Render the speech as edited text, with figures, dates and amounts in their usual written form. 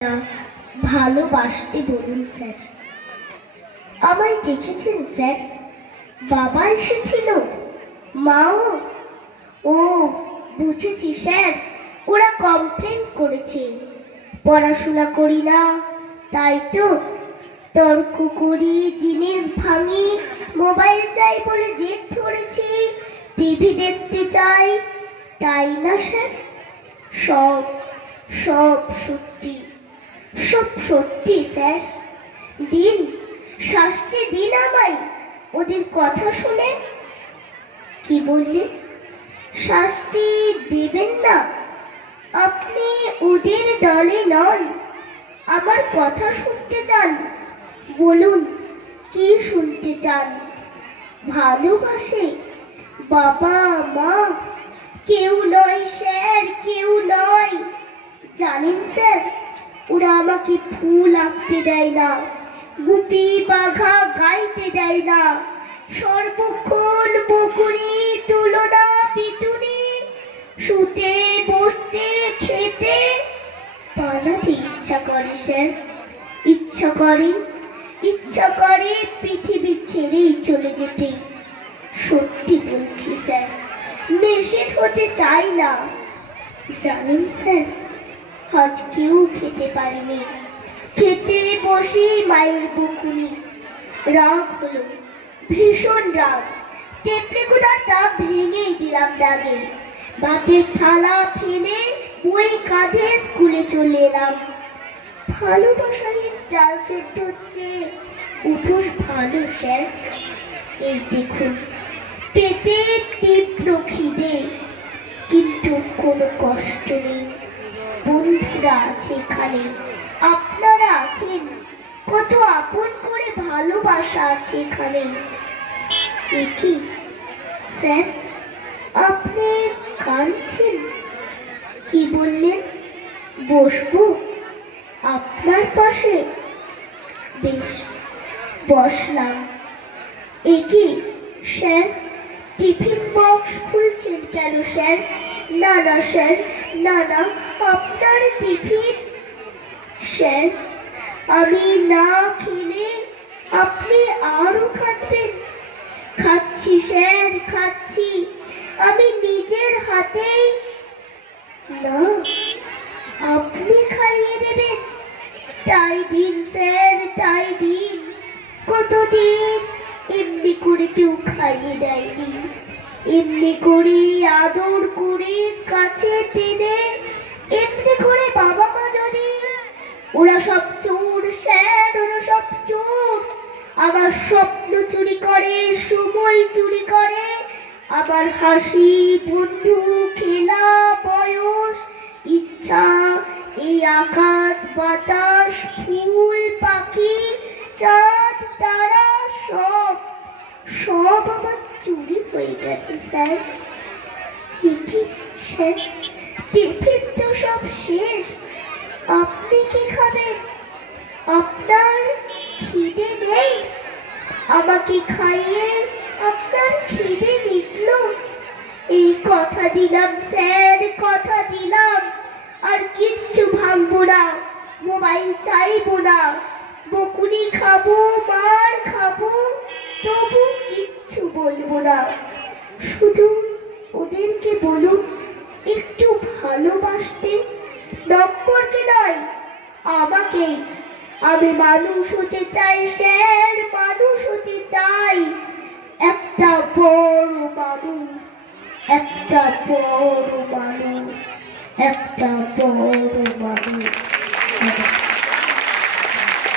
না ভালোবাসতে বলুন স্যার। আমায় দেখেছেন স্যার? বাবা এসেছিল, মাও। ও বুঝেছি স্যার, ওরা কমপ্লেন করেছে পড়াশোনা করি না, তাই তো তর্ক করি, জিনিস ভাঙি, মোবাইল চাই বলে জেদ ধরেছি, টিভি দেখতে চাই, তাই না স্যার? সব সব সত্যি, সব সত্যি স্যার। দিন শাস্তি দিন আমায় ওদের কথা শুনে। কি বললেন? শাস্তি দেবেন না? আপনি ওদের দলে নন, আমার কথা শুনতে চান? বলুন কি শুনতে চান? ভালোবাসে বাবা মা? কেউ নয় স্যার, কেউ নয়। জানেন স্যার, ওরা আমাকে ফুল আঁকতে দেয় না, গুপি বাঘা গাইতে দেয় না, সর্বক্ষণ বকুনি, তুলনা, পিটুনি, শুতে বসতে খেতে। পালাতে ইচ্ছা করে স্যার, ইচ্ছা করে পৃথিবী ছেড়েই চলে যেতে। সত্যি বলছি স্যার, মেশিন হতে চাই না। জানেন স্যার, আজকেও খেতে পারিনি, খেতে বসে মায়ের বকুনি। রাগ হলো, ভীষণ রাগ, টেপড়ে কোদালটা ভেঙেই দিলাম রাগে। ভাতের থালা ফেলে বই কাঁধে স্কুলে চলে এলাম। ভালোবাসায় চাল সেদ্ধ হচ্ছে, উপোস ভালো স্যার। এই দেখুন পেটে তীব্র খিদে, কিন্তু কোনো কষ্ট নেই। বন্ধুরা আছে এখানে, আপনারা আছেন, কত আপন করে ভালোবাসা আছে এখানে। কি স্যার, আপনি কাঁদছেন? কি বললেন? বসবো আপনার পাশে? বেশ, বসলাম। কি স্যার, টিফিন বক্স খুলছেন কেন স্যার? না না স্যার, না না, আপনার টিফিন। স্যার, আমি না খেলে আপনি আরো খাবেন? খাচ্ছি স্যার, খাচ্ছি, আমি নিজের হাতেই। না, আপনি খাইয়ে দেবেন? তাই দিন স্যার, তাই দিন। কতদিন এমনি করে কেউ খাইয়ে দেয়নি, এমনি করে আদর করে কাছে টেনে, এমনি করে বাবা মা যদি। ওরা সব চোর স্যার, ওরা সব চোর। আমার স্বপ্ন চুরি করে, সময় চুরি করে, আমার হাসি, বন্ধু, খেলা, বয়স, ইচ্ছা, এই আকাশ বাতাস, ফুল পাখি, চাঁদ তারা, সব সব আমার চুরি হয়ে গেছে স্যার। কি স্যার, টিফিন তো সব শেষ, আপনি কি খাবেন? আপনার খিদে নেই? আমাকে খাইয়ে আপনার খিদে মিটলো? এই কথা দিলাম স্যার, কথা দিলাম, আর কিচ্ছু ভাঙবো না, মোবাইল চাইবো না, বকুনি খাবো, মার খাবো, তবু কিচ্ছু বলবো না। শুধু ওদেরকে বলুন একটু ভালোবাসতে, নম্বরকে নয়, আমাকে। আমি মানুষ হতে চাই স্যার, মানুষ হতে চাই, একটা বড় মানুষ, একটা বড় মানুষ, একটা বড় মানুষ।